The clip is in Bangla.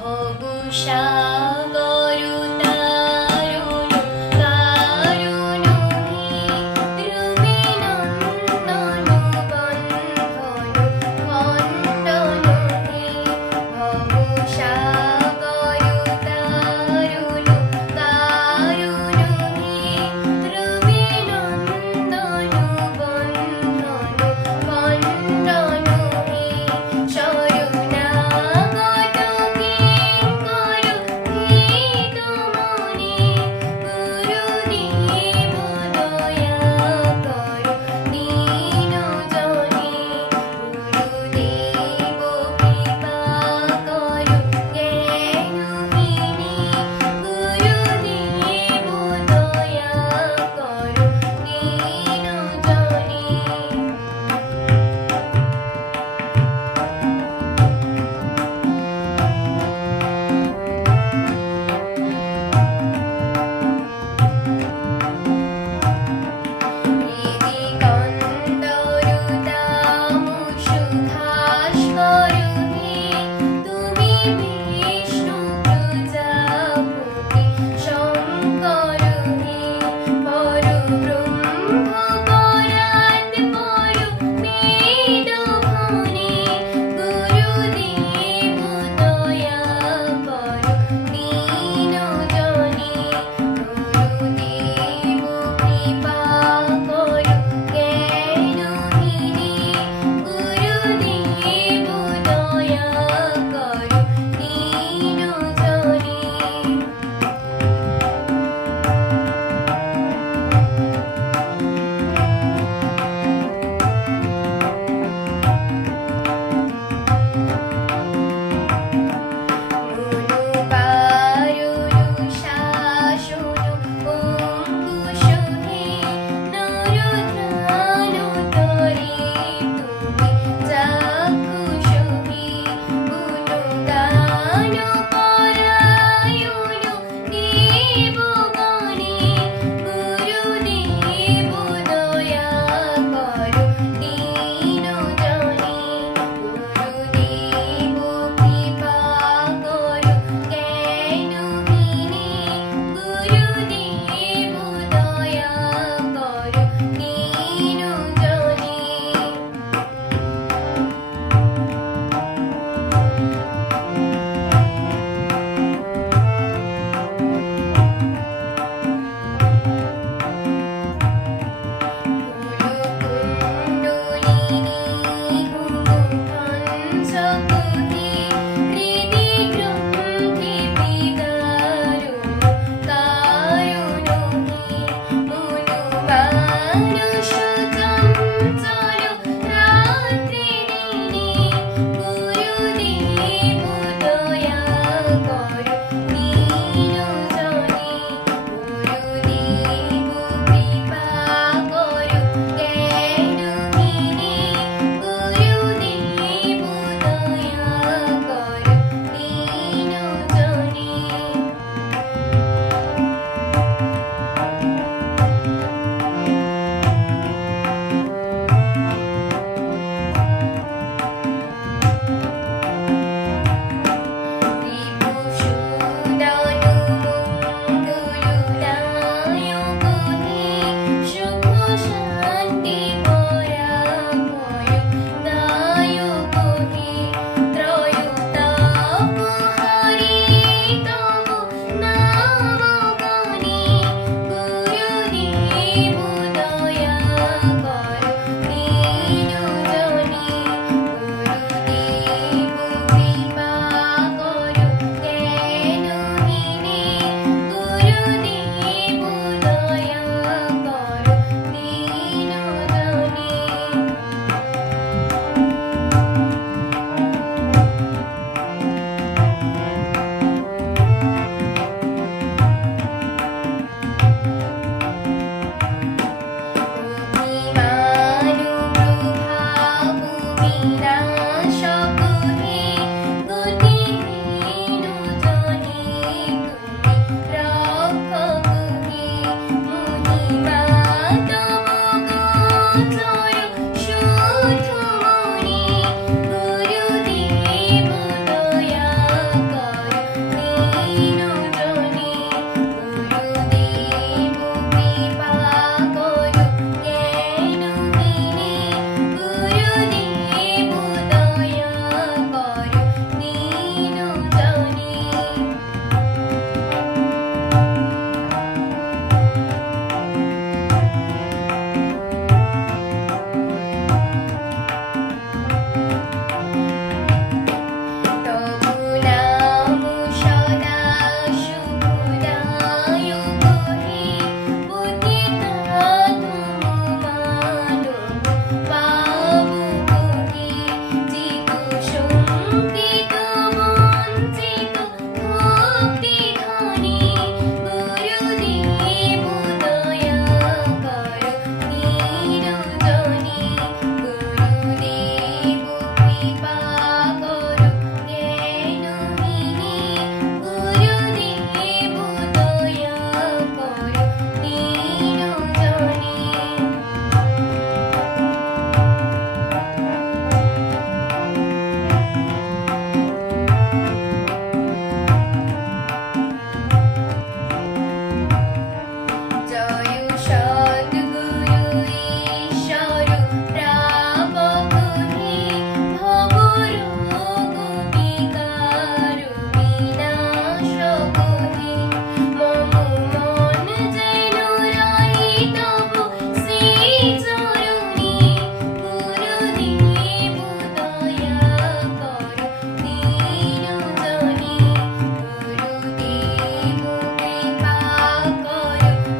ভবসাগর